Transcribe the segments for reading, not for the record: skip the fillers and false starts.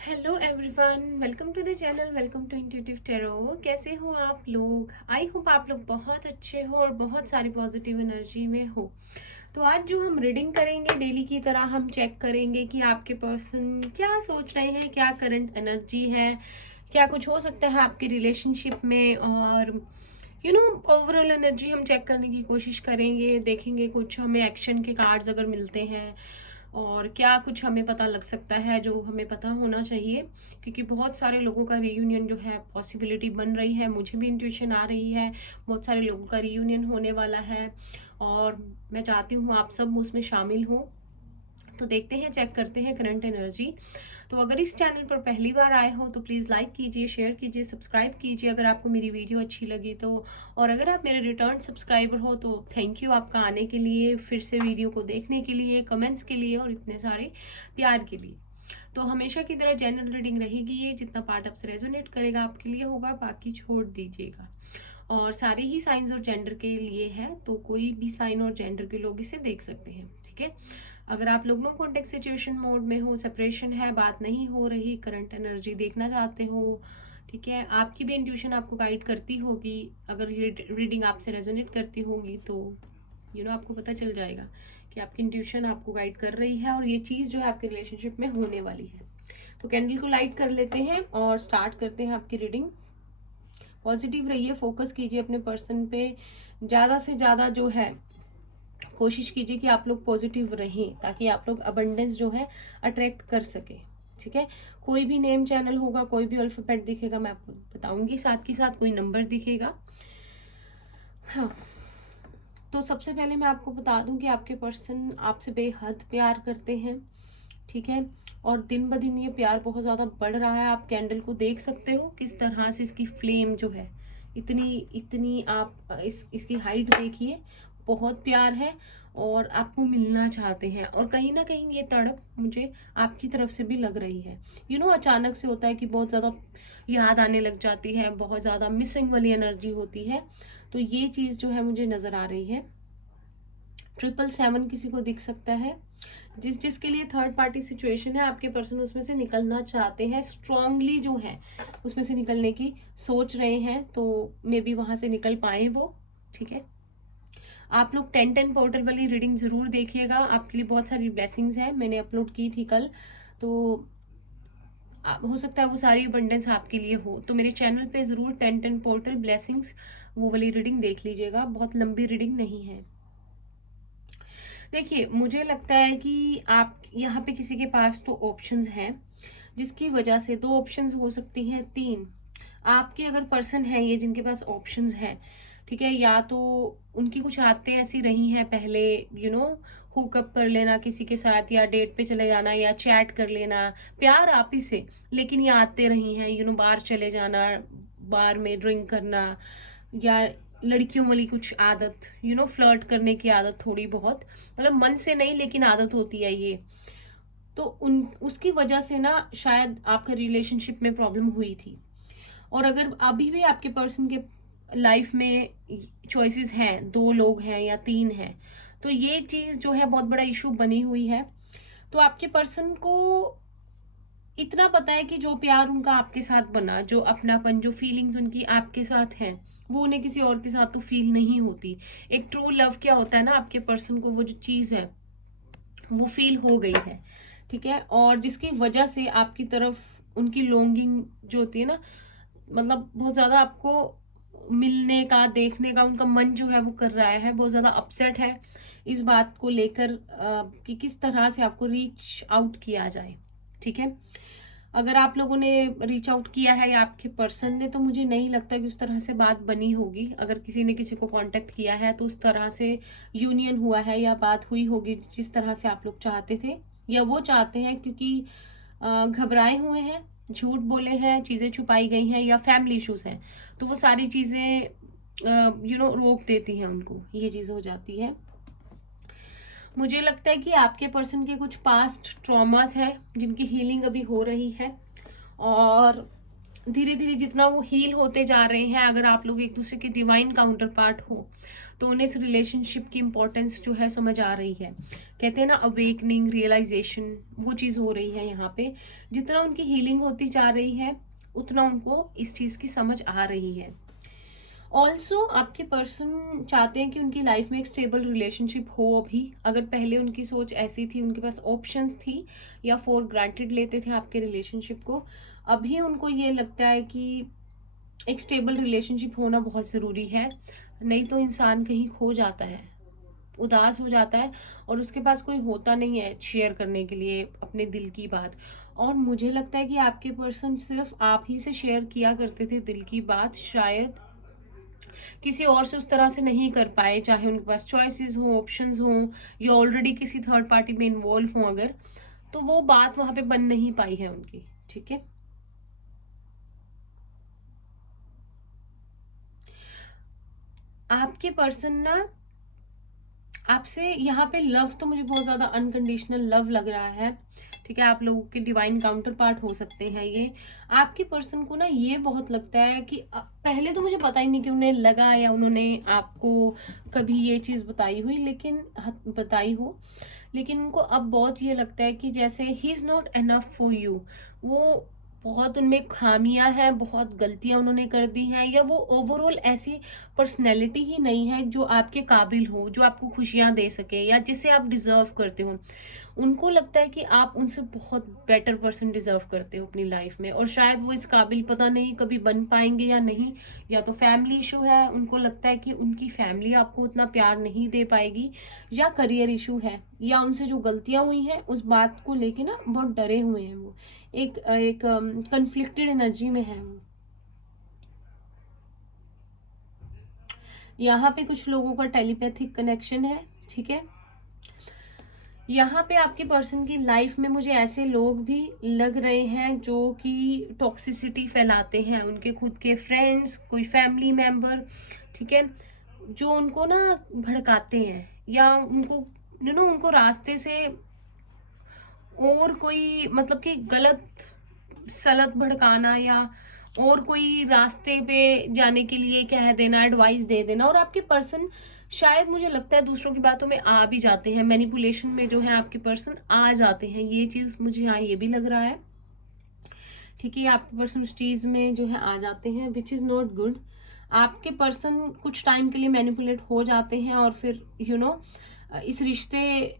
Hello everyone, welcome to the channel, welcome to intuitive tarot. कैसे हो आप लोग? आई होप आप लोग बहुत अच्छे हो और बहुत सारी पॉजिटिव एनर्जी में हो। तो आज जो हम रीडिंग करेंगे डेली की तरह, हम चेक करेंगे कि आपके पर्सन क्या सोच रहे हैं, क्या करंट एनर्जी है, क्या कुछ हो सकता है आपके रिलेशनशिप में, और ओवरऑल एनर्जी हम चेक करने की कोशिश करेंगे। देखेंगे कुछ हमें एक्शन के कार्ड्स अगर मिलते हैं और क्या कुछ हमें पता लग सकता है जो हमें पता होना चाहिए, क्योंकि बहुत सारे लोगों का रियूनियन जो है पॉसिबिलिटी बन रही है। मुझे भी इंट्यूशन आ रही है, बहुत सारे लोगों का रियूनियन होने वाला है और मैं चाहती हूँ आप सब उसमें शामिल हो। तो देखते हैं, चेक करते हैं करंट एनर्जी। तो अगर इस चैनल पर पहली बार आए हो तो प्लीज़ लाइक कीजिए, शेयर कीजिए, सब्सक्राइब कीजिए अगर आपको मेरी वीडियो अच्छी लगी तो। और अगर आप मेरे रिटर्न सब्सक्राइबर हो तो थैंक यू आपका आने के लिए, फिर से वीडियो को देखने के लिए, कमेंट्स के लिए और इतने सारे प्यार के लिए। तो हमेशा की तरह जनरल रीडिंग रहेगी ये, जितना पार्ट आपसे रेजोनेट करेगा आपके लिए होगा, बाकी छोड़ दीजिएगा। और सारे ही साइंस और जेंडर के लिए है, तो कोई भी साइन और जेंडर के लोग इसे देख सकते हैं, ठीक है। अगर आप लोग नो कॉन्टेक्ट सिचुएशन मोड में हो, सेपरेशन है, बात नहीं हो रही, करंट एनर्जी देखना चाहते हो, ठीक है, आपकी भी इंट्यूशन आपको गाइड करती होगी, अगर ये रीडिंग आपसे रेजोनेट करती होगी तो आपको पता चल जाएगा कि आपकी इंट्यूशन आपको गाइड कर रही है और ये चीज़ जो है आपके रिलेशनशिप में होने वाली है। तो कैंडल को लाइट कर लेते हैं और स्टार्ट करते हैं आपकी रीडिंग। पॉजिटिव रहिए, फोकस कीजिए अपने पर्सन पे, ज़्यादा से ज़्यादा जो है कोशिश कीजिए कि आप लोग पॉजिटिव रहें ताकि आप लोग अबंडेंस जो है अट्रैक्ट कर सके, ठीक है। कोई भी नेम चैनल होगा, कोई भी अल्फाबेट दिखेगा मैं आपको बताऊंगी, साथ के साथ कोई नंबर दिखेगा। हाँ, तो सबसे पहले मैं आपको बता दूं कि आपके पर्सन आपसे बेहद प्यार करते हैं, ठीक है। और दिन ब दिन ये प्यार बहुत ज़्यादा बढ़ रहा है। आप कैंडल को देख सकते हो किस तरह से इसकी फ्लेम जो है इतनी इतनी, आप इसकी हाइट देखिए, बहुत प्यार है और आपको मिलना चाहते हैं। और कहीं ना कहीं ये तड़प मुझे आपकी तरफ से भी लग रही है। अचानक से होता है कि बहुत ज़्यादा याद आने लग जाती है, बहुत ज़्यादा मिसिंग वाली एनर्जी होती है, तो ये चीज़ जो है मुझे नज़र आ रही है। 777 किसी को दिख सकता है, जिसके लिए थर्ड पार्टी सिचुएशन है, आपके पर्सन उसमें से निकलना चाहते हैं, स्ट्रांगली जो है उसमें से निकलने की सोच रहे हैं, तो मे बी वहां से निकल पाए वो, ठीक है। आप लोग 10-10 पोर्टल वाली रीडिंग जरूर देखिएगा, आपके लिए बहुत सारी ब्लेसिंग्स है, मैंने अपलोड की थी कल, तो हो सकता है वो सारी अबंडेंस आपके लिए हो। तो मेरे चैनल पे जरूर 10-10 पोर्टल ब्लेसिंग्स वो वाली रीडिंग देख लीजिएगा, बहुत लंबी रीडिंग नहीं है। देखिए, मुझे लगता है कि आप यहाँ पे किसी के पास तो ऑप्शंस हैं, जिसकी वजह से दो ऑप्शंस हो सकती हैं, तीन। आपके अगर पर्सन है ये जिनके पास ऑप्शंस हैं, ठीक है, या तो उनकी कुछ आदतें ऐसी रही हैं पहले, हुकअप कर लेना किसी के साथ, या डेट पे चले जाना, या चैट कर लेना, प्यार आप ही से, लेकिन ये आदतें रही हैं, बाहर चले जाना, बार में ड्रिंक करना, या लड़कियों वाली कुछ आदत, फ्लर्ट करने की आदत थोड़ी बहुत, मतलब मन से नहीं लेकिन आदत होती है ये। तो उसकी वजह से ना शायद आपका रिलेशनशिप में प्रॉब्लम हुई थी। और अगर अभी भी आपके पर्सन के लाइफ में चॉइसेस हैं, दो लोग हैं या तीन हैं, तो ये चीज जो है बहुत बड़ा इशू बनी हुई है। तो आपके पर्सन को इतना पता है कि जो प्यार उनका आपके साथ बना, जो अपनापन, जो फीलिंग्स उनकी आपके साथ हैं, वो उन्हें किसी और के साथ तो फील नहीं होती। एक ट्रू लव क्या होता है ना, आपके पर्सन को वो जो चीज है वो फील हो गई है, ठीक है। और जिसकी वजह से आपकी तरफ उनकी लॉन्गिंग जो होती है ना, मतलब बहुत ज्यादा आपको मिलने का, देखने का उनका मन जो है वो कर रहा है, बहुत ज्यादा अपसेट है इस बात को लेकर कि किस तरह से आपको रीच आउट किया जाए, ठीक है। अगर आप लोगों ने रीच आउट किया है या आपके पर्सन ने, तो मुझे नहीं लगता कि उस तरह से बात बनी होगी। अगर किसी ने किसी को कांटेक्ट किया है तो उस तरह से यूनियन हुआ है या बात हुई होगी जिस तरह से आप लोग चाहते थे या वो चाहते हैं, क्योंकि घबराए हुए हैं, झूठ बोले हैं, चीजें छुपाई गई हैं, या फैमिली इश्यूज हैं, तो वो सारी चीजें रोक देती हैं उनको, ये चीज हो जाती है। मुझे लगता है कि आपके पर्सन के कुछ पास्ट ट्रॉमास हैं जिनकी हीलिंग अभी हो रही है, और धीरे धीरे जितना वो हील होते जा रहे हैं, अगर आप लोग एक दूसरे के डिवाइन काउंटर पार्ट हो तो उन्हें इस रिलेशनशिप की इंपॉर्टेंस जो है समझ आ रही है। कहते हैं ना अवेकनिंग, रियलाइजेशन, वो चीज़ हो रही है यहाँ पे। जितना उनकी हीलिंग होती जा रही है उतना उनको इस चीज़ की समझ आ रही है। ऑल्सो आपके पर्सन चाहते हैं कि उनकी लाइफ में एक स्टेबल रिलेशनशिप हो अभी। अगर पहले उनकी सोच ऐसी थी, उनके पास ऑप्शंस थी या फॉर ग्रांटेड लेते थे आपके रिलेशनशिप को, अभी उनको ये लगता है कि एक स्टेबल रिलेशनशिप होना बहुत ज़रूरी है। नहीं तो इंसान कहीं खो जाता है, उदास हो जाता है और उसके पास कोई होता नहीं है शेयर करने के लिए अपने दिल की बात। और मुझे लगता है कि आपके पर्सन सिर्फ आप ही से शेयर किया करते थे दिल की बात, शायद किसी और से उस तरह से नहीं कर पाए, चाहे उनके पास चॉइसेस हो, ऑप्शंस हो, या ऑलरेडी किसी थर्ड पार्टी में इन्वॉल्व हो अगर, तो वो बात वहां पे बन नहीं पाई है उनकी। ठीक है, आपके पर्सन ना आपसे यहाँ पे लव तो मुझे बहुत ज्यादा अनकंडीशनल लव लग रहा है। ठीक है, आप लोगों के डिवाइन काउंटर पार्ट हो सकते हैं ये। आपके पर्सन को ना ये बहुत लगता है कि पहले तो मुझे पता ही नहीं कि उन्हें लगा या उन्होंने आपको कभी ये चीज बताई हुई, लेकिन बताई हो, लेकिन उनको अब बहुत ये लगता है कि जैसे he is not enough for you. वो बहुत उनमें खामियां हैं, बहुत गलतियां उन्होंने कर दी हैं, या वो ओवरऑल ऐसी पर्सनैलिटी ही नहीं है जो आपके काबिल हो, जो आपको खुशियां दे सके या जिसे आप डिजर्व करते हो। उनको लगता है कि आप उनसे बहुत बेटर पर्सन डिजर्व करते हो अपनी लाइफ में, और शायद वो इस काबिल पता नहीं कभी बन पाएंगे या नहीं। या तो फैमिली इशू है, उनको लगता है कि उनकी फैमिली आपको उतना प्यार नहीं दे पाएगी, या करियर इशू है, या उनसे जो गलतियां हुई हैं उस बात को लेके ना बहुत डरे हुए हैं वो। एक एक कंफ्लिक्टेड एनर्जी में है वो। यहाँ पे कुछ लोगों का टेलीपैथिक कनेक्शन है। ठीक है, यहाँ पे आपके पर्सन की लाइफ में मुझे ऐसे लोग भी लग रहे हैं जो कि टॉक्सिसिटी फैलाते हैं, उनके खुद के फ्रेंड्स, कोई फैमिली मेंबर। ठीक है, जो उनको ना भड़काते हैं, या उनको उनको रास्ते से और कोई मतलब कि गलत सलत भड़काना, या और कोई रास्ते पे जाने के लिए कह देना, एडवाइस दे देना। और आपके पर्सन शायद मुझे लगता है दूसरों की बातों में आ भी जाते हैं, मैनिपुलेशन में जो है आपके पर्सन आ जाते हैं। ये चीज मुझे यहाँ ये भी लग रहा है। ठीक है, आपके पर्सन उस चीज में जो है आ जाते हैं, विच इज नॉट गुड। आपके पर्सन कुछ टाइम के लिए मैनिपुलेट हो जाते हैं और फिर इस रिश्ते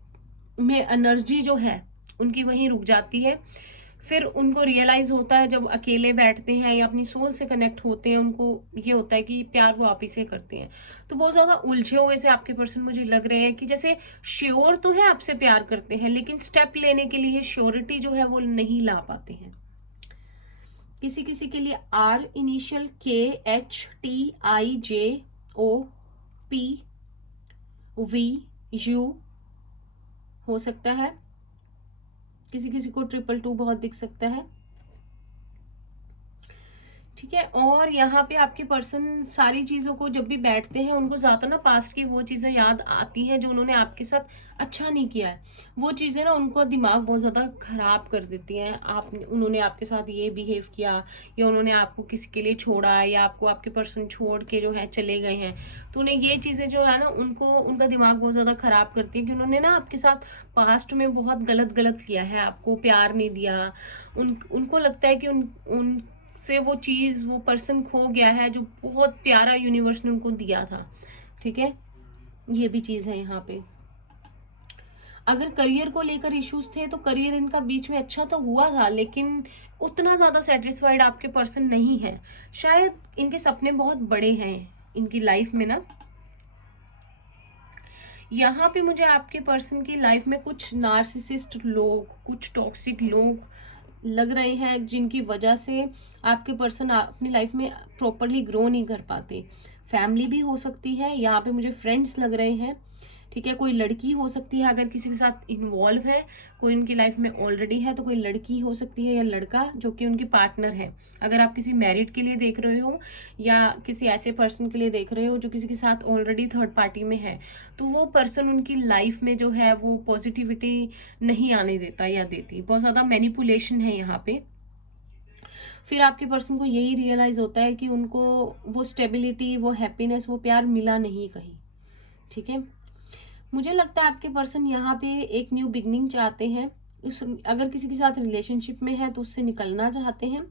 में एनर्जी जो है उनकी वहीं रुक जाती है। फिर उनको रियलाइज होता है जब अकेले बैठते हैं या अपनी सोल से कनेक्ट होते हैं, उनको ये होता है कि प्यार वो आप ही से करते हैं। तो बहुत ज्यादा उलझे हुए से आपके पर्सन मुझे लग रहे हैं कि जैसे श्योर तो है आपसे प्यार करते हैं, लेकिन स्टेप लेने के लिए श्योरिटी जो है वो नहीं ला पाते हैं। किसी किसी के लिए आर इनिशियल, KHTIJOPVU हो सकता है। किसी किसी को 222 बहुत दिख सकता है। ठीक है, और यहाँ पे आपके पर्सन सारी चीजों को जब भी बैठते हैं उनको ज्यादा ना पास्ट की वो चीजें याद आती हैं जो उन्होंने आपके साथ अच्छा नहीं किया है। वो चीजें ना उनको दिमाग बहुत ज्यादा खराब कर देती हैं। उन्होंने आपके साथ ये बिहेव किया, या उन्होंने आपको किसी के लिए छोड़ा, या आपको आपके पर्सन छोड़ के जो है चले गए हैं, तो उन्हें ये चीजें जो है ना उनको उनका दिमाग बहुत ज्यादा खराब करती है कि उन्होंने ना आपके साथ पास्ट में बहुत गलत गलत किया है, आपको प्यार नहीं दिया। उनको लगता है कि उन से वो चीज, वो पर्सन खो गया है जो बहुत प्यारा यूनिवर्स ने उनको दिया था। ठीक है, ये भी चीज है यहाँ पे। अगर करियर को लेकर इश्यूज थे तो करियर इनका बीच में अच्छा तो हुआ था, लेकिन उतना ज्यादा सेटिस्फाइड आपके पर्सन नहीं है। शायद इनके सपने बहुत बड़े हैं इनकी लाइफ में ना। यहाँ पे मुझे आपके पर्सन की लाइफ में कुछ नार्सिसिस्ट लोग, कुछ टॉक्सिक लोग लग रहे हैं, जिनकी वजह से आपके पर्सन अपनी लाइफ में प्रॉपरली ग्रो नहीं कर पाते। फैमिली भी हो सकती है, यहाँ पे मुझे फ्रेंड्स लग रहे हैं। ठीक है, कोई लड़की हो सकती है अगर किसी के साथ इन्वॉल्व है, कोई उनकी लाइफ में ऑलरेडी है तो कोई लड़की हो सकती है, या लड़का जो कि उनके पार्टनर है। अगर आप किसी मैरिड के लिए देख रहे हो या किसी ऐसे पर्सन के लिए देख रहे हो जो किसी के साथ ऑलरेडी थर्ड पार्टी में है, तो वो पर्सन उनकी लाइफ में जो है वो पॉजिटिविटी नहीं आने देता या देती। बहुत ज्यादा मैनिपुलेशन है यहाँ पे। फिर आपके पर्सन को यही रियलाइज होता है कि उनको वो स्टेबिलिटी, वो हैप्पीनेस, वो प्यार मिला नहीं कहीं। ठीक है, मुझे लगता है आपके पर्सन यहाँ पे एक न्यू बिगनिंग चाहते हैं। उस अगर किसी के साथ रिलेशनशिप में है तो उससे निकलना चाहते हैं,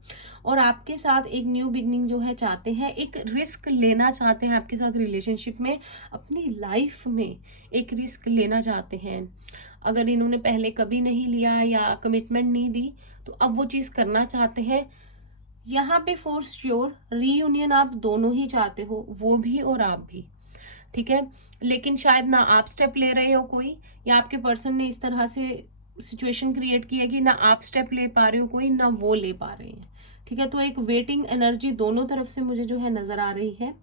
और आपके साथ एक न्यू बिगनिंग जो है चाहते हैं, एक रिस्क लेना चाहते हैं आपके साथ रिलेशनशिप में, अपनी लाइफ में एक रिस्क लेना चाहते हैं। अगर इन्होंने पहले कभी नहीं लिया या कमिटमेंट नहीं दी, तो अब वो चीज़ करना चाहते हैं। यहाँ पे फॉर श्योर रीयूनियन आप दोनों ही चाहते हो, वो भी और आप भी। ठीक है, लेकिन शायद ना आप स्टेप ले रहे हो कोई, या आपके पर्सन ने इस तरह से सिचुएशन क्रिएट की है कि ना आप स्टेप ले पा रहे हो कोई, ना वो ले पा रहे हैं। ठीक है, तो एक वेटिंग एनर्जी दोनों तरफ से मुझे जो है नजर आ रही है।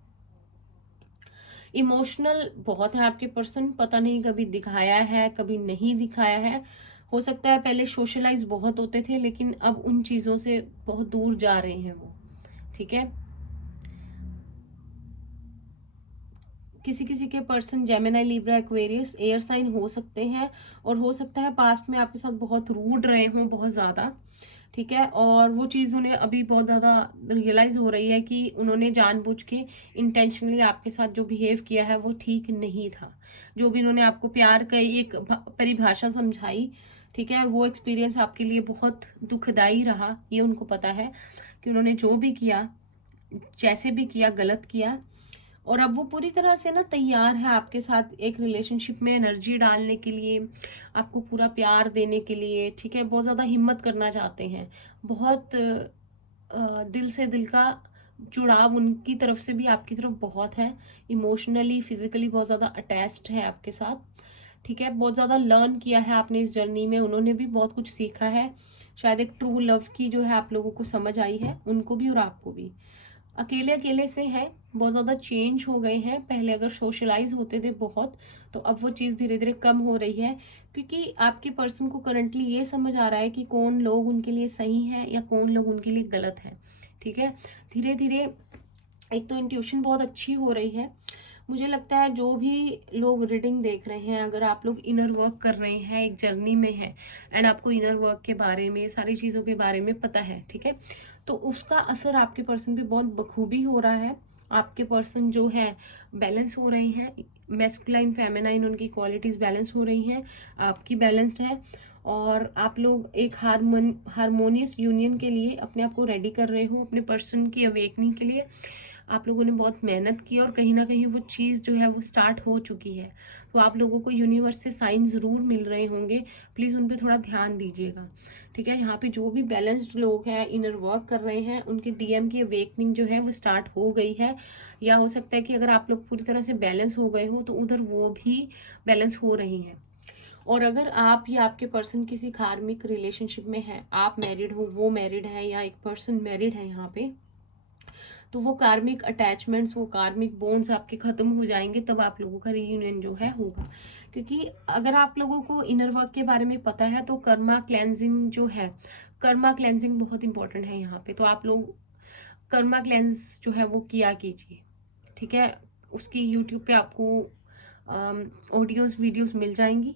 इमोशनल बहुत है आपके पर्सन, पता नहीं कभी दिखाया है कभी नहीं दिखाया है। हो सकता है पहले सोशलाइज बहुत होते थे, लेकिन अब उन चीजों से बहुत दूर जा रहे हैं वो। ठीक है, किसी किसी के person Gemini, Libra, Aquarius, air sign हो सकते हैं, और हो सकता है पास्ट में आपके साथ बहुत रूड रहे हों, बहुत ज़्यादा। ठीक है, और वो चीज़ उन्हें अभी बहुत ज़्यादा रियलाइज़ हो रही है कि उन्होंने जानबूझ के इंटेंशनली आपके साथ जो बिहेव किया है वो ठीक नहीं था। जो भी उन्होंने आपको प्यार का एक परिभाषा समझाई, ठीक है, वो एक्सपीरियंस आपके लिए बहुत दुखदाई रहा, ये उनको पता है कि उन्होंने जो भी किया, जैसे भी किया, गलत किया। और अब वो पूरी तरह से ना तैयार है आपके साथ एक रिलेशनशिप में एनर्जी डालने के लिए, आपको पूरा प्यार देने के लिए। ठीक है, बहुत ज़्यादा हिम्मत करना चाहते हैं, बहुत दिल से दिल का जुड़ाव उनकी तरफ से भी आपकी तरफ बहुत है। इमोशनली, फिजिकली बहुत ज़्यादा अटैच्ड है आपके साथ। ठीक है, बहुत ज़्यादा लर्न किया है आपने इस जर्नी में, उन्होंने भी बहुत कुछ सीखा है। शायद एक ट्रू लव की जो है आप लोगों को समझ आई है, उनको भी और आपको भी। अकेले अकेले से है, बहुत ज़्यादा चेंज हो गए हैं। पहले अगर सोशलाइज होते थे बहुत, तो अब वो चीज़ धीरे धीरे कम हो रही है, क्योंकि आपके पर्सन को करंटली ये समझ आ रहा है कि कौन लोग उनके लिए सही है या कौन लोग उनके लिए गलत है। ठीक है, धीरे धीरे एक तो इंट्यूशन बहुत अच्छी हो रही है। मुझे लगता है जो भी लोग रीडिंग देख रहे हैं, अगर आप लोग इनर वर्क कर रहे हैं, एक जर्नी में है, एंड आपको इनर वर्क के बारे में, सारी चीज़ों के बारे में पता है, ठीक है, तो उसका असर आपके पर्सन पे बहुत बखूबी हो रहा है। आपके पर्सन जो है बैलेंस हो रहे हैं, मैस्कुलाइन फेमिनाइन उनकी क्वालिटीज़ बैलेंस हो रही हैं, आपकी बैलेंस्ड है, और आप लोग एक हारमोनियस यूनियन के लिए अपने आप को रेडी कर रहे हो, अपने पर्सन की अवेकनिंग के लिए। आप लोगों ने बहुत मेहनत की, और कहीं ना कहीं वो चीज़ जो है वो स्टार्ट हो चुकी है। तो आप लोगों को यूनिवर्स से साइन ज़रूर मिल रहे होंगे, प्लीज़ उन पर थोड़ा ध्यान दीजिएगा। ठीक है, यहाँ पे जो भी बैलेंस्ड लोग हैं, इनर वर्क कर रहे हैं, उनके डीएम की अवेकनिंग जो है वो स्टार्ट हो गई है। या हो सकता है कि अगर आप लोग पूरी तरह से बैलेंस हो गए हो, तो उधर वो भी बैलेंस हो रही हैं। और अगर आप या आपके पर्सन किसी कार्मिक रिलेशनशिप में है, आप मैरिड हो, वो मैरिड है, या एक पर्सन मैरिड है यहाँ पे, तो वो कार्मिक अटैचमेंट्स, वो कार्मिक बॉन्ड्स आपके खत्म हो जाएंगे, तब आप लोगों का रीयूनियन जो है होगा। क्योंकि अगर आप लोगों को इनर वर्क के बारे में पता है, तो कर्मा क्लेंजिंग जो है, कर्मा क्लेंजिंग बहुत इंपॉर्टेंट है यहाँ पे। तो आप लोग कर्मा क्लेंज जो है वो किया कीजिए। ठीक है, उसकी यूट्यूब पे आपको ऑडियोज वीडियोस मिल जाएंगी।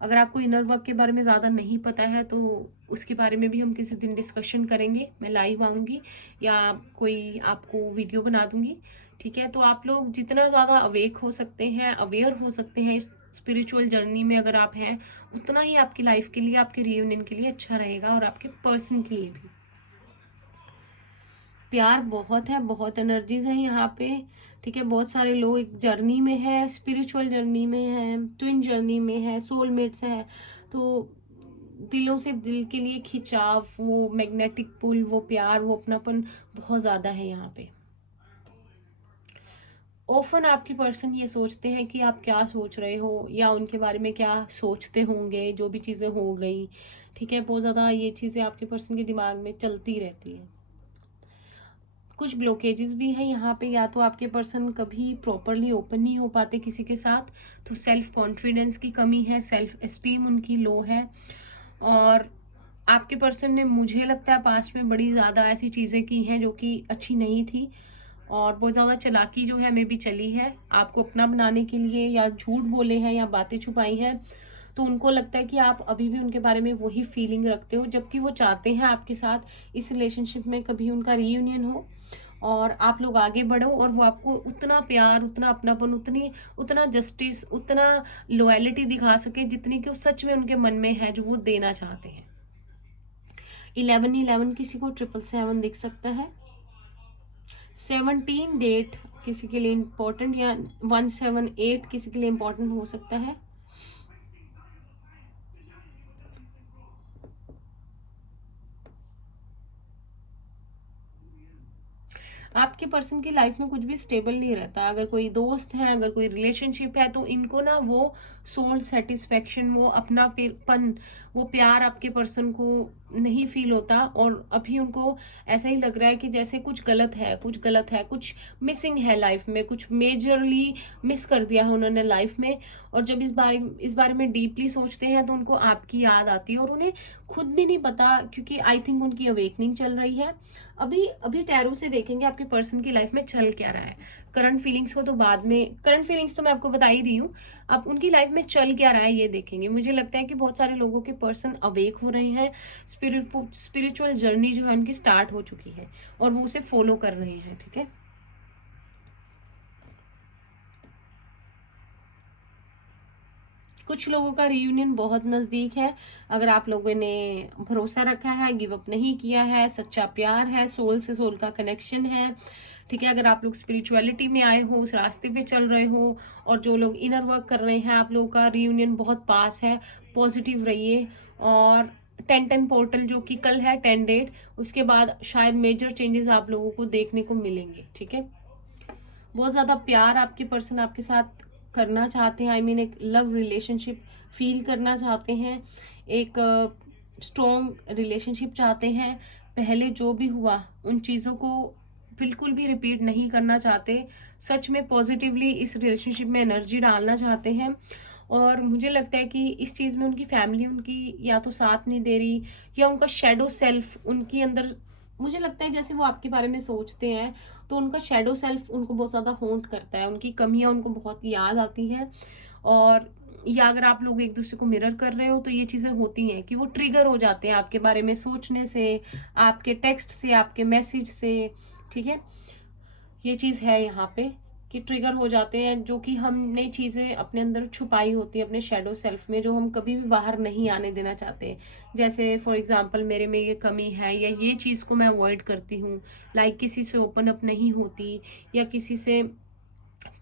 अगर आपको इनर वर्क के बारे में ज़्यादा नहीं पता है, तो उसके बारे में भी हम किसी दिन डिस्कशन करेंगे। मैं लाइव आऊँगी या कोई आपको वीडियो बना दूँगी। ठीक है, तो आप लोग जितना ज़्यादा अवेक हो सकते हैं, अवेयर हो सकते हैं इस स्पिरिचुअल जर्नी में अगर आप हैं, उतना ही आपकी लाइफ के लिए, आपके रियूनियन के लिए अच्छा रहेगा, और आपके पर्सन के लिए भी। प्यार बहुत है, बहुत एनर्जीज है यहाँ पे। ठीक है, बहुत सारे लोग एक जर्नी में है, स्पिरिचुअल जर्नी में है, ट्विन जर्नी में है, सोलमेट्स है। तो दिलों से दिल के लिए खिंचाव, वो मैग्नेटिक पुल, वो प्यार, वो अपनापन बहुत ज़्यादा है यहाँ पे। ऑफन आपके पर्सन ये सोचते हैं कि आप क्या सोच रहे हो, या उनके बारे में क्या सोचते होंगे, जो भी चीज़ें हो गई। ठीक है, बहुत ज़्यादा ये चीज़ें आपके पर्सन के दिमाग में चलती रहती हैं। कुछ ब्लॉकेजेस भी हैं यहाँ पे, या तो आपके पर्सन कभी प्रॉपरली ओपन नहीं हो पाते किसी के साथ, तो सेल्फ कॉन्फिडेंस की कमी है, सेल्फ एस्टीम उनकी लो है। और आपके पर्सन ने, मुझे लगता है, पास्ट में बड़ी ज़्यादा ऐसी चीज़ें की हैं जो कि अच्छी नहीं थी, और बहुत ज़्यादा चालाकी जो है मे भी चली है आपको अपना बनाने के लिए, या झूठ बोले हैं, या बातें छुपाई हैं। तो उनको लगता है कि आप अभी भी उनके बारे में वही फीलिंग रखते हो, जबकि वो चाहते हैं आपके साथ इस रिलेशनशिप में कभी उनका रीयूनियन हो और आप लोग आगे बढ़ो, और वो आपको उतना प्यार, उतना अपनापन, उतना जस्टिस, उतना लॉयलिटी दिखा सके जितनी कि वो सच में उनके मन में है, जो वो देना चाहते हैं। 1111 किसी को 777 दिख सकता है। 17 डेट किसी के लिए इम्पोर्टेंट, या 178 किसी के लिए इम्पोर्टेंट हो सकता है। आपके पर्सन की लाइफ में कुछ भी स्टेबल नहीं रहता। अगर कोई दोस्त है, अगर कोई रिलेशनशिप है, तो इनको ना वो सोल सेटिस्फेक्शन, वो अपनापन, वो प्यार आपके पर्सन को नहीं फील होता, और अभी उनको ऐसा ही लग रहा है कि जैसे कुछ गलत है, कुछ गलत है, कुछ मिसिंग है लाइफ में, कुछ मेजरली मिस कर दिया है उन्होंने लाइफ में। और जब इस बारे में डीपली सोचते हैं तो उनको आपकी याद आती है, और उन्हें खुद भी नहीं पता, क्योंकि आई थिंक उनकी अवेकनिंग चल रही है। अभी अभी टैरो से देखेंगे आपके पर्सन की लाइफ में चल क्या रहा है। करंट फीलिंग्स को तो बाद में, करंट फीलिंग्स तो मैं आपको बता ही रही हूँ, अब उनकी लाइफ में चल क्या रहा है ये देखेंगे। मुझे लगता है कि बहुत सारे लोगों के पर्सन अवेक हो रहे हैं, स्पिरिचुअल जर्नी जो है उनकी स्टार्ट हो चुकी है, और वो उसे फॉलो कर रहे हैं। ठीक है, कुछ लोगों का रियूनियन बहुत नज़दीक है। अगर आप लोगों ने भरोसा रखा है, गिव अप नहीं किया है, सच्चा प्यार है, सोल से सोल का कनेक्शन है, ठीक है, अगर आप लोग स्पिरिचुअलिटी में आए हो, उस रास्ते पे चल रहे हो, और जो लोग इनर वर्क कर रहे हैं, आप लोगों का रियूनियन बहुत पास है, पॉजिटिव रहिए। और 10-10 पोर्टल जो कि कल है 10 डेट, उसके बाद शायद मेजर चेंजेस आप लोगों को देखने को मिलेंगे। ठीक है, बहुत ज़्यादा प्यार आपके पर्सन आपके साथ करना चाहते हैं। आई मीन एक लव रिलेशनशिप फील करना चाहते हैं, एक स्ट्रॉन्ग रिलेशनशिप चाहते हैं। पहले जो भी हुआ उन चीज़ों को बिल्कुल भी रिपीट नहीं करना चाहते, सच में पॉजिटिवली इस रिलेशनशिप में एनर्जी डालना चाहते हैं। और मुझे लगता है कि इस चीज़ में उनकी फैमिली उनकी या तो साथ नहीं दे रही, या उनका शेडो सेल्फ उनकी अंदर, मुझे लगता है जैसे वो आपके बारे में सोचते हैं, तो उनका शेडो सेल्फ उनको बहुत ज़्यादा होंट करता है, उनकी कमियां उनको बहुत याद आती हैं। और या अगर आप लोग एक दूसरे को मिरर कर रहे हो तो ये चीज़ें होती हैं कि वो ट्रिगर हो जाते हैं आपके बारे में सोचने से, आपके टेक्स्ट से, आपके मैसेज से। ठीक है, ये चीज़ है यहाँ पे कि ट्रिगर हो जाते हैं, जो कि हमने चीज़ें अपने अंदर छुपाई होती है अपने शेडो सेल्फ में, जो हम कभी भी बाहर नहीं आने देना चाहते। जैसे फॉर एग्जांपल मेरे में ये कमी है, या ये चीज़ को मैं अवॉइड करती हूँ, लाइक किसी से ओपन अप नहीं होती, या किसी से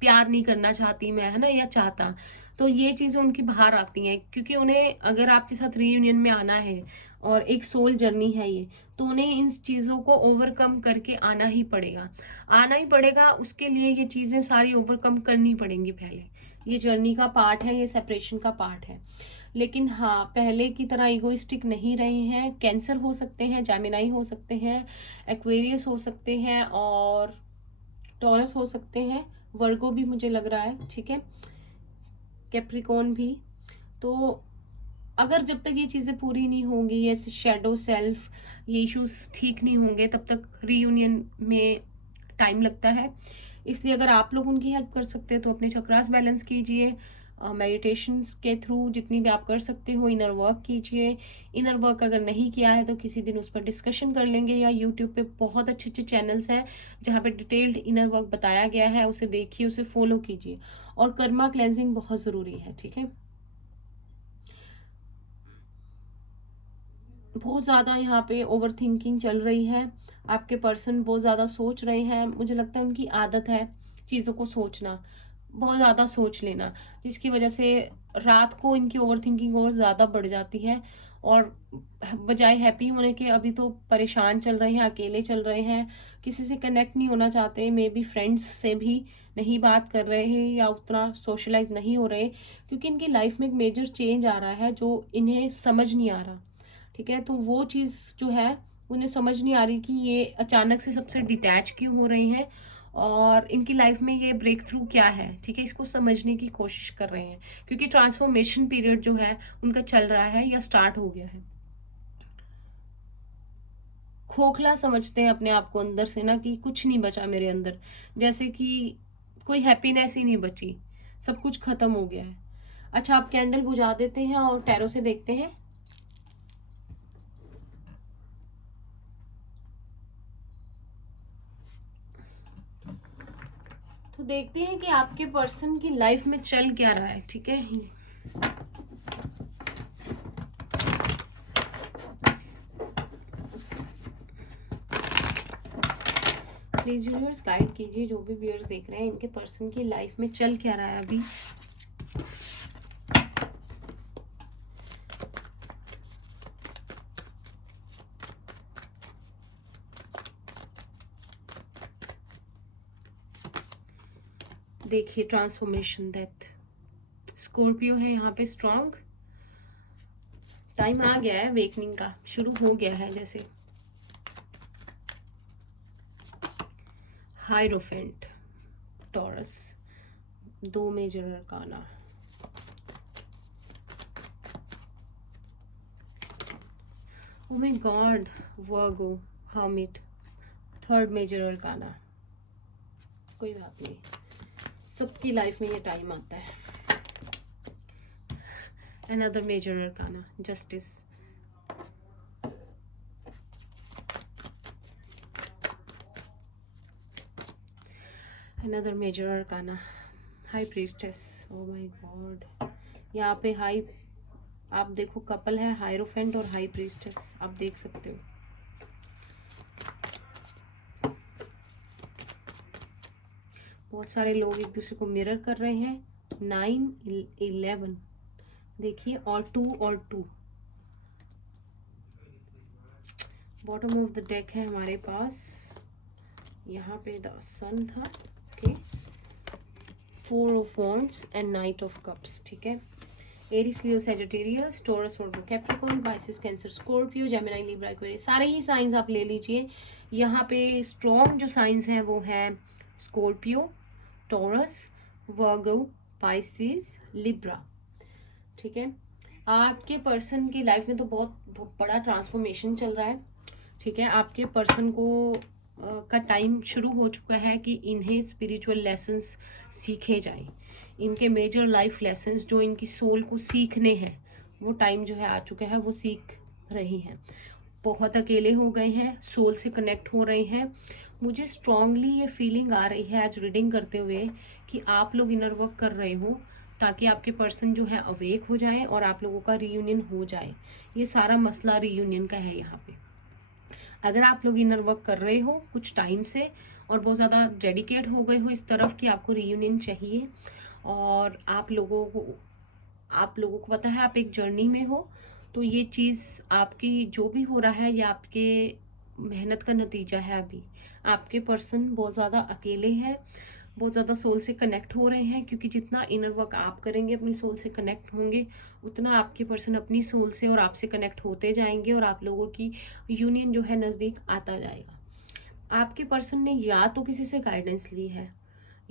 प्यार नहीं करना चाहती मैं, है ना, या चाहता। तो ये चीज़ें उनकी बाहर आती हैं, क्योंकि उन्हें अगर आपके साथ रीयूनियन में आना है और एक सोल जर्नी है ये, तो उन्हें इन चीज़ों को ओवरकम करके आना ही पड़ेगा, आना ही पड़ेगा। उसके लिए ये चीज़ें सारी ओवरकम करनी पड़ेंगी पहले। ये जर्नी का पार्ट है, ये सेपरेशन का पार्ट है। लेकिन हाँ, पहले की तरह इगोइस्टिक नहीं रहे हैं। कैंसर हो सकते हैं, जेमिनाई हो सकते हैं, एक्वेरियस हो सकते हैं, और टॉरस हो सकते हैं, वर्गो भी मुझे लग रहा है। ठीक है, कैप्रिकॉन भी। तो अगर जब तक ये चीज़ें पूरी नहीं होंगी, ये शेडो सेल्फ, ये इश्यूज ठीक नहीं होंगे, तब तक रीयूनियन में टाइम लगता है। इसलिए अगर आप लोग उनकी हेल्प कर सकते हैं तो अपने चक्रास बैलेंस कीजिए, मेडिटेशंस के थ्रू जितनी भी आप कर सकते हो, इनर वर्क कीजिए। इनर वर्क अगर नहीं किया है तो किसी दिन उस पर डिस्कशन कर लेंगे, या यूट्यूब पे बहुत अच्छे अच्छे चैनल्स हैं जहाँ पे डिटेल्ड इनर वर्क बताया गया है, उसे देखिए, उसे फॉलो कीजिए। और कर्मा क्लेंजिंग बहुत ज़रूरी है। ठीक है, बहुत ज़्यादा यहाँ पे ओवर थिंकिंग चल रही है, आपके पर्सन बहुत ज़्यादा सोच रहे हैं। मुझे लगता है उनकी आदत है चीज़ों को सोचना, बहुत ज़्यादा सोच लेना, जिसकी वजह से रात को इनकी ओवर थिंकिंग और ज़्यादा बढ़ जाती है, और बजाय हैप्पी होने के अभी तो परेशान चल रहे हैं, अकेले चल रहे हैं, किसी से कनेक्ट नहीं होना चाहते, मे बी फ्रेंड्स से भी नहीं बात कर रहे हैं, या उतना सोशलाइज नहीं हो रहे, क्योंकि इनकी लाइफ में एक मेजर चेंज आ रहा है जो इन्हें समझ नहीं आ रहा। ठीक है, तो वो चीज़ जो है उन्हें समझ नहीं आ रही कि ये अचानक से सबसे डिटैच क्यों हो रही हैं, और इनकी लाइफ में ये ब्रेक थ्रू क्या है। ठीक है, इसको समझने की कोशिश कर रहे हैं, क्योंकि ट्रांसफॉर्मेशन पीरियड जो है उनका चल रहा है या स्टार्ट हो गया है। खोखला समझते हैं अपने आप को अंदर से ना, कि कुछ नहीं बचा मेरे अंदर, जैसे कि कोई हैप्पीनेस ही नहीं बची, सब कुछ खत्म हो गया है। अच्छा, आप कैंडल बुझा देते हैं और टैरो से देखते हैं। तो देखते हैं कि आपके पर्सन की लाइफ में चल क्या रहा है। ठीक है, प्लीज यूनिवर्स गाइड कीजिए जो भी व्यूअर्स देख रहे हैं, इनके पर्सन की लाइफ में चल क्या रहा है अभी। देखिए, ट्रांसफॉर्मेशन, डेथ, स्कॉर्पियो है यहाँ पे स्ट्रॉन्ग। टाइम आ गया है वेकनिंग का, शुरू हो गया है जैसे। Hierophant, Taurus, 2 major arcana, oh my god, Virgo, Hermit, 3rd major arcana. कोई बात नहीं, सबकी लाइफ में ये टाइम आता है। Another major arcana, justice, another major arcana, high priestess, oh my god, यहाँ पे हाई, आप देखो कपल है, हायरोफेंट और हाई प्रीस्टेस, आप देख सकते हो। बहुत सारे लोग एक दूसरे को मिरर कर रहे हैं। 9, 11 देखिए, और 2 और 2। बॉटम ऑफ द डेक है हमारे पास, यहाँ पे द सन था। Okay, 4 of wands and knight of cups. ठीक है, Aries, Leo, Sagittarius, Taurus, Virgo, Capricorn, Pisces, Cancer, Scorpio, Gemini, Libra, Aquarius, सारे ही साइंस आप ले लीजिए। यहाँ पे स्ट्रॉन्ग जो साइंस है वो है स्कॉर्पियो, टॉरस, वर्गो, पाइसिस, लिब्रा। ठीक है, आपके पर्सन की लाइफ में तो बहुत बड़ा ट्रांसफॉर्मेशन चल रहा है। ठीक है, आपके पर्सन को का टाइम शुरू हो चुका है कि इन्हें स्पिरिचुअल लेसन्स सीखे जाएं। इनके मेजर लाइफ लेसन्स जो इनकी सोल को सीखने हैं, वो टाइम जो है आ चुका है, वो सीख रही हैं। बहुत अकेले हो गए हैं, सोल से कनेक्ट हो रहे हैं। मुझे स्ट्रांगली ये फीलिंग आ रही है आज रीडिंग करते हुए कि आप लोग इनर वर्क कर रहे हो ताकि आपके पर्सन जो है अवेक हो जाए और आप लोगों का रीयूनियन हो जाए। ये सारा मसला रीयूनियन का है यहाँ पे। अगर आप लोग इनर वर्क कर रहे हो कुछ टाइम से और बहुत ज़्यादा डेडिकेट हो गए हो इस तरफ कि आपको रीयूनियन चाहिए, और आप लोगों को पता है आप एक जर्नी में हो, तो ये चीज़ आपकी जो भी हो रहा है ये आपके मेहनत का नतीजा है। अभी आपके पर्सन बहुत ज़्यादा अकेले हैं, बहुत ज़्यादा सोल से कनेक्ट हो रहे हैं, क्योंकि जितना इनर वर्क आप करेंगे, अपनी सोल से कनेक्ट होंगे, उतना आपके पर्सन अपनी सोल से और आपसे कनेक्ट होते जाएंगे और आप लोगों की यूनियन जो है नज़दीक आता जाएगा। आपके पर्सन ने या तो किसी से गाइडेंस ली है,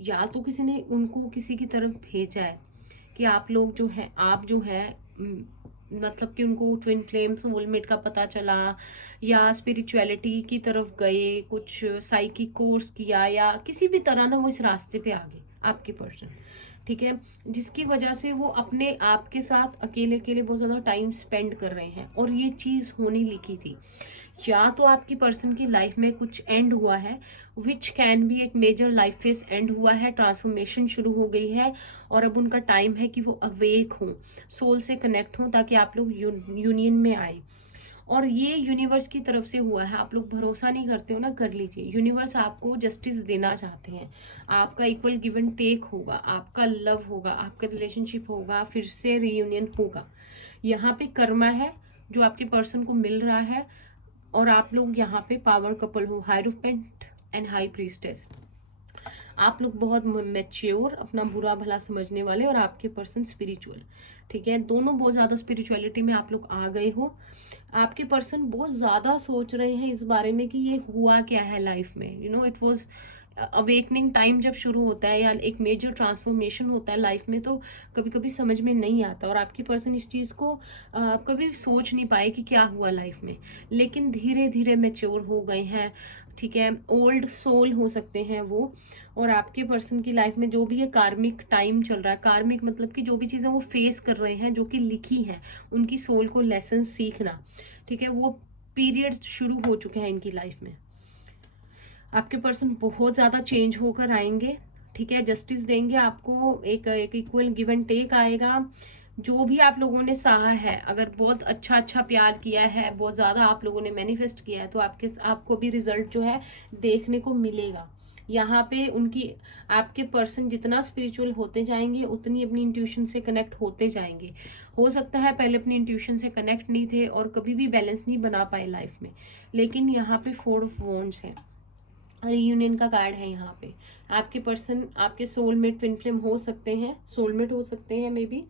या तो किसी ने उनको किसी की तरफ भेजा है कि आप लोग जो है, आप जो है मतलब कि उनको ट्विन फ्लेम सोलमेट का पता चला, या स्पिरिचुअलिटी की तरफ गए, कुछ साइकिक कोर्स किया, या किसी भी तरह ना वो इस रास्ते पे आ गए आपके पर्सन। ठीक है, जिसकी वजह से वो अपने आप के साथ अकेले अकेले बहुत ज़्यादा टाइम स्पेंड कर रहे हैं, और ये चीज़ होने लिखी थी। या तो आपकी पर्सन की लाइफ में कुछ एंड हुआ है, विच कैन बी एक मेजर लाइफ फेस एंड हुआ है, ट्रांसफॉर्मेशन शुरू हो गई है, और अब उनका टाइम है कि वो अवेक हों, सोल से कनेक्ट हों, ताकि आप लोग यूनियन में आए। और ये यूनिवर्स की तरफ से हुआ है। आप लोग भरोसा नहीं करते हो ना, कर लीजिए। यूनिवर्स आपको जस्टिस देना चाहते हैं, आपका इक्वल गिव एंड टेक होगा, आपका लव होगा, आपका रिलेशनशिप होगा, फिर से रीयूनियन होगा। यहाँ पे कर्मा है जो आपके पर्सन को मिल रहा है, और आप लोग यहाँ पे पावर कपल हो, हायरोफेंट एंड हाई प्रीस्टेस। आप लोग बहुत मैच्योर, अपना बुरा भला समझने वाले, और आपके पर्सन स्पिरिचुअल। ठीक है, दोनों बहुत ज़्यादा स्पिरिचुअलिटी में आप लोग आ गए हो। आपके पर्सन बहुत ज़्यादा सोच रहे हैं इस बारे में कि ये हुआ क्या है लाइफ में। इट वॉज अवेकनिंग टाइम जब शुरू होता है या एक मेजर ट्रांसफॉर्मेशन होता है लाइफ में, तो कभी कभी समझ में नहीं आता और आपकी पर्सन इस चीज़ को कभी सोच नहीं पाए कि क्या हुआ लाइफ में, लेकिन धीरे धीरे मैच्योर हो गए हैं। ठीक है, ओल्ड सोल हो सकते हैं वो। और आपके पर्सन की लाइफ में जो भी ये कार्मिक टाइम चल रहा है, कार्मिक मतलब कि जो भी चीज़ें वो फेस कर रहे हैं जो कि लिखी हैं, उनकी सोल को लेसन सीखना, ठीक है, वो पीरियड शुरू हो चुके हैं इनकी लाइफ में। आपके पर्सन बहुत ज़्यादा चेंज होकर आएंगे। ठीक है, जस्टिस देंगे आपको, एक इक्वल गिव एंड टेक आएगा। जो भी आप लोगों ने सहा है, अगर बहुत अच्छा प्यार किया है, बहुत ज़्यादा आप लोगों ने मैनिफेस्ट किया है, तो आपको भी रिजल्ट जो है देखने को मिलेगा। यहाँ पे आपके पर्सन जितना स्पिरिचुअल होते जाएंगे उतनी अपनी इंट्यूशन से कनेक्ट होते जाएंगे। हो सकता है पहले अपनी इंट्यूशन से कनेक्ट नहीं थे और कभी भी बैलेंस नहीं बना पाए लाइफ में, लेकिन यहाँ पे 4 ऑफ वॉन्ड्स है, रीयूनियन का कार्ड है यहाँ पे। आपके पर्सन आपके सोलमेट ट्विन फ्लेम हो सकते हैं, सोलमेट हो सकते हैं मे बी।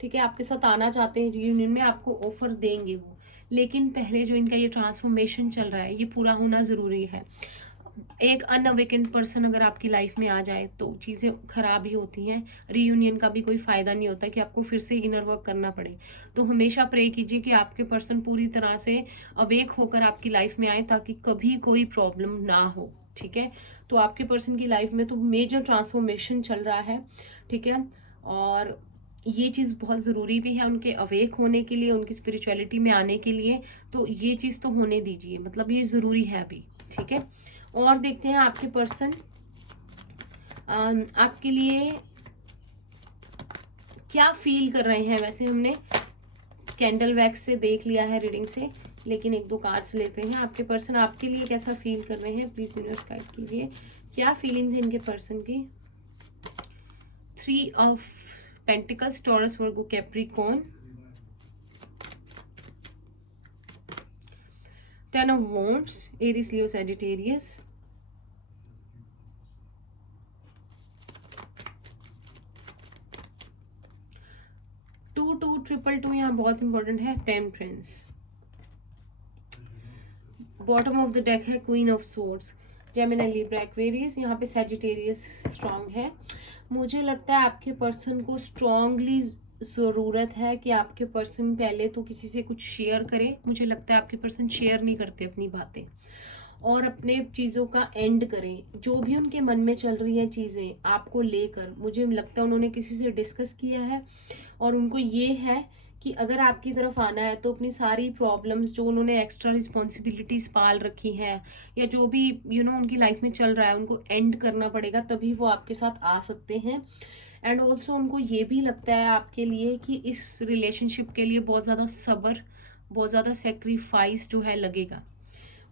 ठीक है, आपके साथ आना चाहते हैं रीयूनियन में, आपको ऑफर देंगे वो, लेकिन पहले जो इनका ये ट्रांसफॉर्मेशन चल रहा है ये पूरा होना ज़रूरी है। एक अनअवेकेंड पर्सन अगर आपकी लाइफ में आ जाए तो चीज़ें खराब ही होती हैं। रीयूनियन का भी कोई फ़ायदा नहीं होता कि आपको फिर से इनर वर्क करना पड़े। तो हमेशा प्रे कीजिए कि आपके पर्सन पूरी तरह से अवेक होकर आपकी लाइफ में आए ताकि कभी कोई प्रॉब्लम ना हो। ठीक है, तो आपके पर्सन की लाइफ में तो मेजर ट्रांसफॉर्मेशन चल रहा है। ठीक है, और ये चीज़ बहुत ज़रूरी भी है उनके अवेक होने के लिए, उनकी स्पिरिचुअलिटी में आने के लिए। तो ये चीज़ तो होने दीजिए, मतलब ये ज़रूरी है अभी। ठीक है, और देखते हैं आपके पर्सन आपके लिए क्या फील कर रहे हैं। वैसे हमने कैंडल वैक्स से देख लिया है रीडिंग से, लेकिन 1-2 कार्ड्स लेते हैं। आपके पर्सन आपके लिए कैसा फील कर रहे हैं, प्लीज यूनिवर्स गाइड कीजिए। क्या फीलिंग्स है इनके पर्सन की। 3 of pentacles, Taurus, Virgo, Capricorn. 10 of wands, Aries, Leo, Sagittarius. 2-2-2-2 यहाँ बहुत इंपॉर्टेंट है। Temperance. Bottom of the deck है queen of swords, Gemini, Libra, Aquarius. यहाँ पे सैजिटेरियस स्ट्रांग है। मुझे लगता है आपके पर्सन को स्ट्रांगली ज़रूरत है कि आपके पर्सन पहले तो किसी से कुछ शेयर करे। मुझे लगता है आपके पर्सन शेयर नहीं करते अपनी बातें, और अपने चीज़ों का एंड करें। जो भी उनके मन में चल रही है चीज़ें आपको लेकर, मुझे लगता है उन्होंने किसी से डिस्कस किया है और उनको ये है कि अगर आपकी तरफ आना है तो अपनी सारी प्रॉब्लम्स जो उन्होंने एक्स्ट्रा रिस्पॉन्सिबिलिटीज पाल रखी हैं या जो भी उनकी लाइफ में चल रहा है, उनको एंड करना पड़ेगा, तभी वो आपके साथ आ सकते हैं। एंड ऑल्सो उनको ये भी लगता है आपके लिए कि इस रिलेशनशिप के लिए बहुत ज़्यादा सब्र, बहुत ज़्यादा सेक्रीफाइस जो है लगेगा।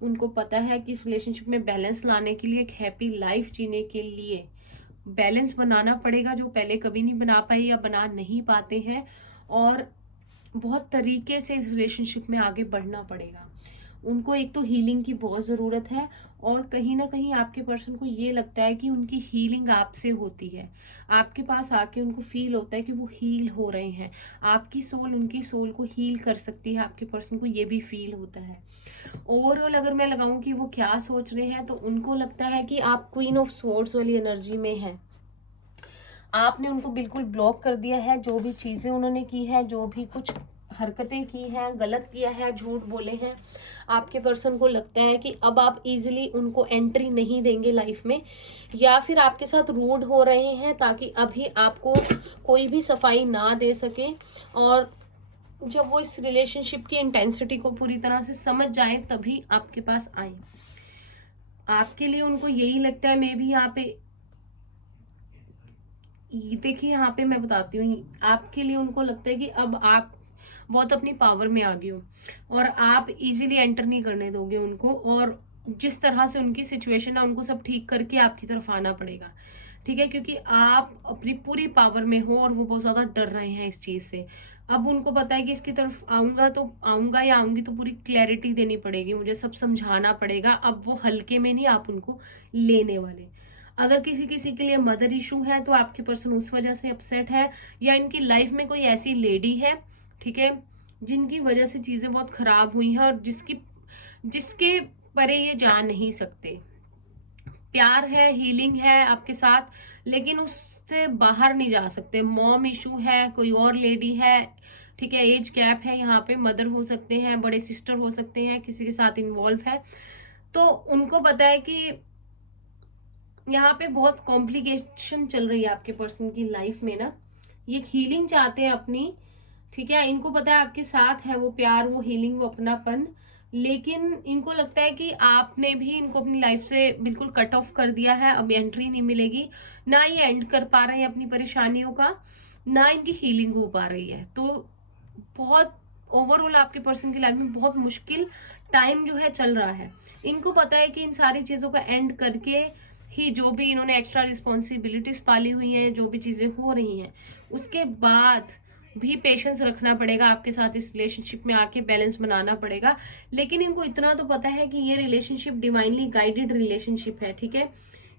उनको पता है कि इस रिलेशनशिप में बैलेंस लाने के लिए, एक हैप्पी लाइफ जीने के लिए बैलेंस बनाना पड़ेगा, जो पहले कभी नहीं बना पाए या बना नहीं पाते हैं, और बहुत तरीके से इस रिलेशनशिप में आगे बढ़ना पड़ेगा। उनको एक तो हीलिंग की बहुत ज़रूरत है, और कहीं ना कहीं आपके पर्सन को ये लगता है कि उनकी हीलिंग आपसे होती है। आपके पास आके उनको फील होता है कि वो हील हो रहे हैं। आपकी सोल उनकी सोल को हील कर सकती है, आपके पर्सन को ये भी फील होता है। ओवरऑल अगर मैं लगाऊं कि वो क्या सोच रहे हैं, तो उनको लगता है कि आप क्वीन ऑफ स्वॉर्ड्स वाली एनर्जी में हैं। आपने उनको बिल्कुल ब्लॉक कर दिया है। जो भी चीज़ें उन्होंने की है, जो भी कुछ हरकतें की हैं, गलत किया है, झूठ बोले हैं, आपके पर्सन को लगता है कि अब आप इजीली उनको एंट्री नहीं देंगे लाइफ में, या फिर आपके साथ रूड हो रहे हैं ताकि अभी आपको कोई भी सफाई ना दे सके। और जब वो इस रिलेशनशिप की इंटेंसिटी को पूरी तरह से समझ जाए तभी आपके पास आए। आपके लिए उनको यही लगता है, मे भी यहाँ पे देखिए, यहाँ पे मैं बताती हूँ, आपके लिए उनको लगता है कि अब आप बहुत अपनी पावर में आ गए हो और आप इजीली एंटर नहीं करने दोगे उनको, और जिस तरह से उनकी सिचुएशन है उनको सब ठीक करके आपकी तरफ आना पड़ेगा। ठीक है, क्योंकि आप अपनी पूरी पावर में हो और वो बहुत ज़्यादा डर रहे हैं इस चीज़ से। अब उनको पता है कि इसकी तरफ आऊँगा तो आऊँगा या आऊँगी तो पूरी क्लैरिटी देनी पड़ेगी, मुझे सब समझाना पड़ेगा। अब वो हल्के में नहीं आप उनको लेने वाले। अगर किसी किसी के लिए मदर इशू है तो आपके पर्सन उस वजह से अपसेट है, या इनकी लाइफ में कोई ऐसी लेडी है, ठीक है, जिनकी वजह से चीज़ें बहुत ख़राब हुई हैं और जिसके परे ये जा नहीं सकते। प्यार है, हीलिंग है आपके साथ, लेकिन उससे बाहर नहीं जा सकते। मॉम इशू है, कोई और लेडी है, ठीक है, एज गैप है, यहाँ पे मदर हो सकते हैं, बड़े सिस्टर हो सकते हैं, किसी के साथ इन्वॉल्व है। तो उनको पता है कि यहाँ पे बहुत कॉम्प्लिकेशन चल रही है आपके पर्सन की लाइफ में ना, ये हीलिंग चाहते हैं अपनी, ठीक है। इनको पता है आपके साथ है वो प्यार, वो हीलिंग, वो अपनापन, लेकिन इनको लगता है कि आपने भी इनको अपनी लाइफ से बिल्कुल कट ऑफ कर दिया है, अब एंट्री नहीं मिलेगी, ना ये एंड कर पा रहे हैं अपनी परेशानियों का, ना इनकी हीलिंग हो पा रही है। तो बहुत ओवरऑल आपके पर्सन की लाइफ में बहुत मुश्किल टाइम जो है चल रहा है। इनको पता है कि इन सारी चीजों का एंड करके ही, जो भी इन्होंने एक्स्ट्रा रिस्पॉन्सिबिलिटीज पाली हुई हैं, जो भी चीजें हो रही हैं, उसके बाद भी पेशेंस रखना पड़ेगा आपके साथ, इस रिलेशनशिप में आके बैलेंस बनाना पड़ेगा। लेकिन इनको इतना तो पता है कि ये रिलेशनशिप डिवाइनली गाइडेड रिलेशनशिप है, ठीक है।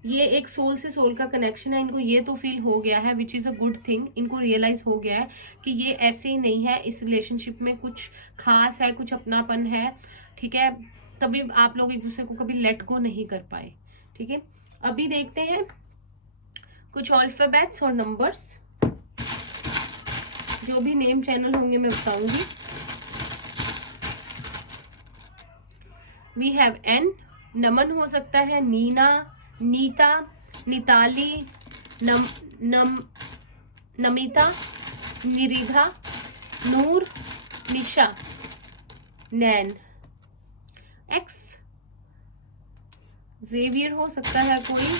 ये एक सोल से सोल का कनेक्शन है, इनको ये तो फील हो गया है, which is a good thing. इनको रियलाइज हो गया है कि ये ऐसे ही नहीं है, इस रिलेशनशिप में कुछ खास है, कुछ अपनापन है, ठीक है। तभी आप लोग एक दूसरे को कभी लेट गो नहीं कर पाए, ठीक है। अभी देखते हैं कुछ अल्फाबेट्स और नंबर्स, जो भी नेम चैनल होंगे मैं बताऊंगी। वी हैव एन, नमन हो सकता है, नीना, नीता, निताली, नम नम नमिता, निरिधा, नूर, निशा, नैन। एक्स, जेवियर हो सकता है कोई,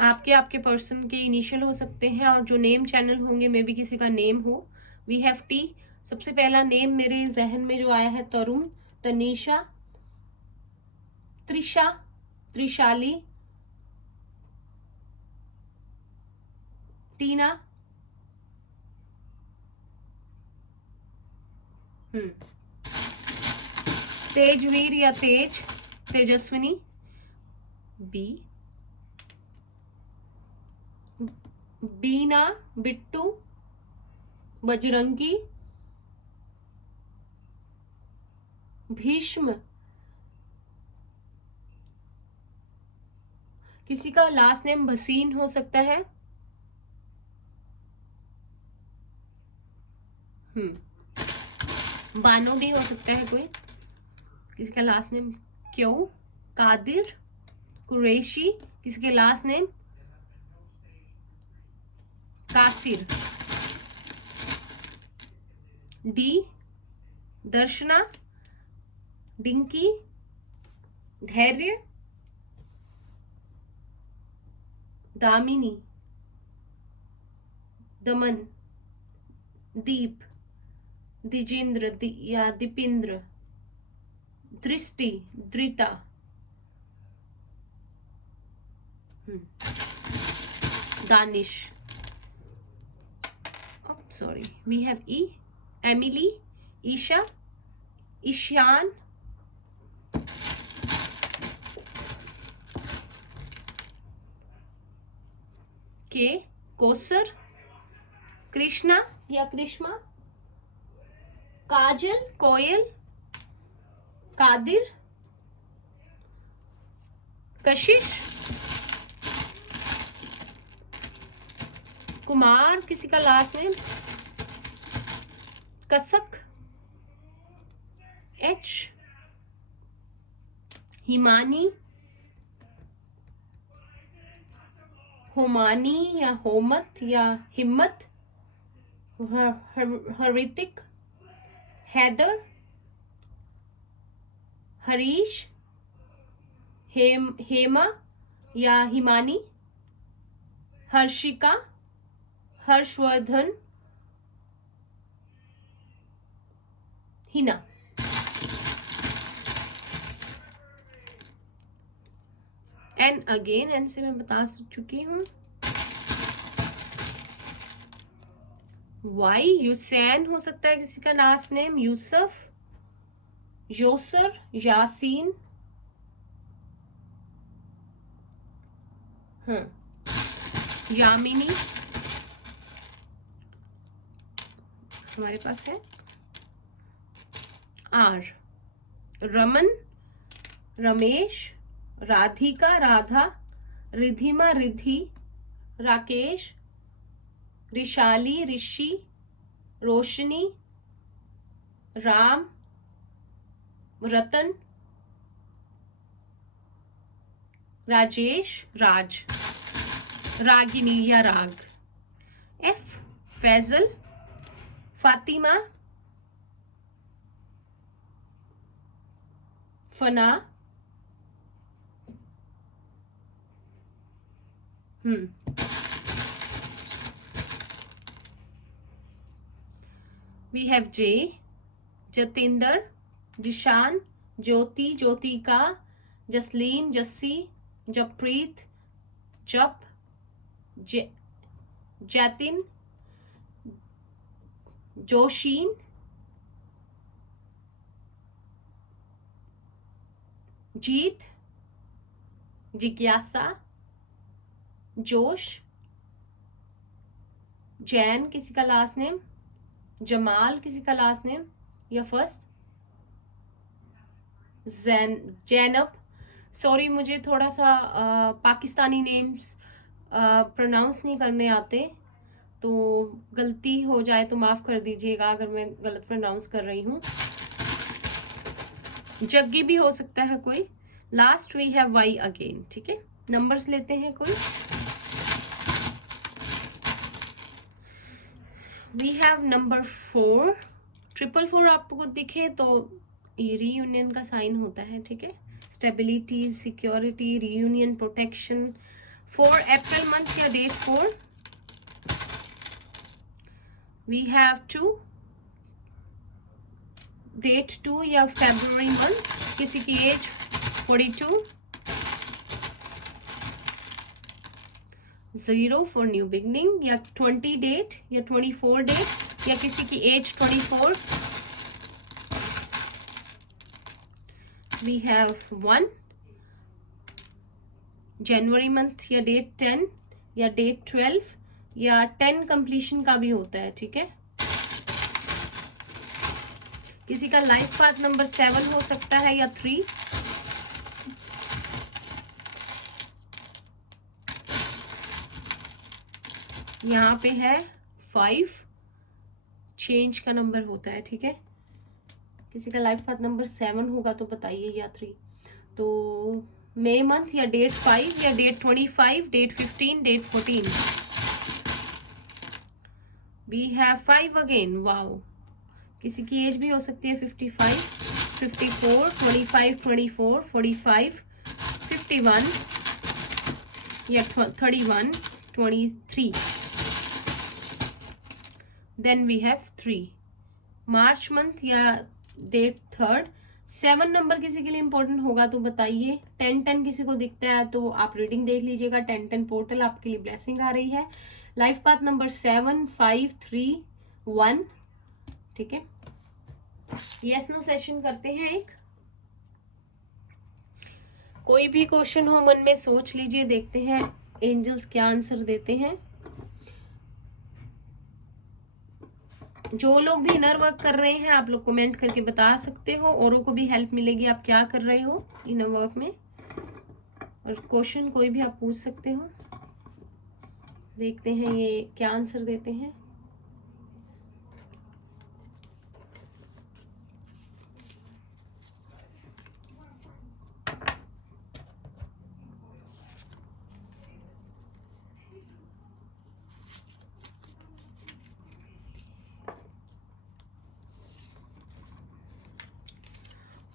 आपके पर्सन के इनिशियल हो सकते हैं, और जो नेम चैनल होंगे मे भी किसी का नेम हो। वी हैव टी, सबसे पहला नेम मेरे जहन में जो आया है तरुण, तनीषा, त्रिशा, त्रिशाली, टीना, तेजवीर या तेज, तेजस्विनी, बी, बीना, बिट्टू, बजरंगी, भीष्म, किसी का लास्ट नेम भसीन हो सकता है, बानो भी हो सकता है कोई, किसी का लास्ट नेम क्यों, कादिर, कुरैशी, किसी के last name Kasir, D, Darshana, Dinky, Dhairya, Damini, Daman, Deep, Dijendra या Dipendra, Drishti, Drita, Danish, sorry, we have E, Emily, Isha, Ishan, K, Kosar, Krishna या कृष्णा, काजल, कोयल, कादिर, कशिश, कुमार, किसी का last name Kasak, H, Himani, Homani या होमत या हिम्मत, हरितिक, हैदर, हरीश, हेमा या Himani, Harshika, Harshvardhan, Hina. N again, N से मैं बता चुकी हूं। वाई, यूसैन हो सकता है किसी का लास्ट नेम, यूसुफ, योसर, यासीन, यामिनी, हमारे पास है आर, रमन, रमेश, राधिका राधा, रिधिमा रिधि, राकेश, रिशाली ऋषि, रोशनी, राम, रतन, राजेश, राज, रागिनी या Raag. F Faisal, Fatima, Fana, we have J, Jatinder, Jishan, Jyoti, Jyotika, Jasleen, Jassi, Jappreet, Jap, Jaitin, जोशीन, जीत, जिज्ञासा, जोश, जैन किसी का लास्ट नेम, जमाल किसी का लास्ट नेम या फर्स्ट, जैनब। सॉरी, मुझे थोड़ा सा पाकिस्तानी नेम्स प्रोनाउंस नहीं करने आते, तो गलती हो जाए तो माफ़ कर दीजिएगा अगर मैं गलत प्रोनाउंस कर रही हूँ। जग्गी भी हो सकता है कोई। Last we have Y again. ठीक है, नंबर्स लेते हैं कोई। We have number 4। 444 आपको दिखे तो ये रीयूनियन का साइन होता है। ठीक है, stability, security, reunion, protection. 4 April month या डेट 4। वी हैव 2 डेट 2 या फरवरी मंथ, किसी की एज 42। 0 फॉर न्यू बिगनिंग या 20 डेट या 24 डेट या किसी की एज 24। वी हैव 1 जनवरी मंथ या डेट 10 या डेट 12 या 10 कंप्लीशन का भी होता है। ठीक है, किसी का लाइफ पाथ नंबर 7 हो सकता है या 3। यहाँ पे है 5, चेंज का नंबर होता है। ठीक है, किसी का लाइफ पाथ नंबर 7 होगा तो बताइए, या 3। तो मई मंथ या डेट 5 या date 25, date 15, date 14। We have 5 again. Wow, किसी की एज भी हो सकती है 55, 54, 25, 24, 45, 51 या 31, 23। Then we have 3 March month या डेट 3। 7 नंबर किसी के लिए इंपॉर्टेंट होगा तो बताइए। 10-10 किसी को दिखता है तो आप रीडिंग देख लीजिएगा। 10-10 पोर्टल आपके लिए ब्लेसिंग आ रही है। Life path number 7, 5, 3, 1। ठीक है, यस नो सेशन करते हैं एक। कोई भी क्वेश्चन हो मन में सोच लीजिए, देखते हैं एंजल्स क्या आंसर देते हैं। जो लोग भी इनर वर्क कर रहे हैं आप लोग कमेंट करके बता सकते हो, औरों को भी हेल्प मिलेगी आप क्या कर रहे हो इनर वर्क में। और क्वेश्चन कोई भी आप पूछ सकते हो। देखते हैं ये क्या आंसर देते हैं।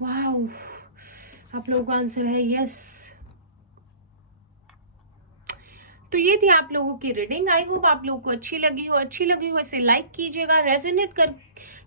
वाओ, आप लोगों का आंसर है यस। तो ये थी आप लोगों की रीडिंग। आई होप आप लोगों को अच्छी लगी हो। अच्छी लगी हो इसे लाइक कीजिएगा। रेजोनेट कर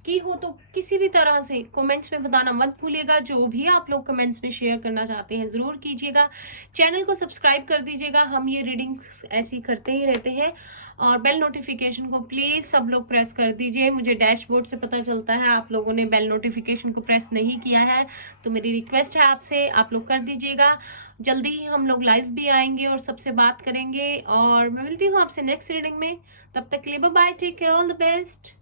की हो तो किसी भी तरह से कमेंट्स में बताना मत भूलिएगा। जो भी आप लोग कमेंट्स में शेयर करना चाहते हैं ज़रूर कीजिएगा। चैनल को सब्सक्राइब कर दीजिएगा। हम ये रीडिंग्स ऐसी करते ही रहते हैं। और बेल नोटिफिकेशन को प्लीज़ सब लोग प्रेस कर दीजिए। मुझे डैशबोर्ड से पता चलता है आप लोगों ने बेल नोटिफिकेशन को प्रेस नहीं किया है, तो मेरी रिक्वेस्ट है आपसे आप लोग कर दीजिएगा। जल्दी ही हम लोग लाइव भी आएंगे और सबसे बात करेंगे। और मैं मिलती हूँ आपसे नेक्स्ट रीडिंग में। तब तक के लिए bye bye, take care, all the best.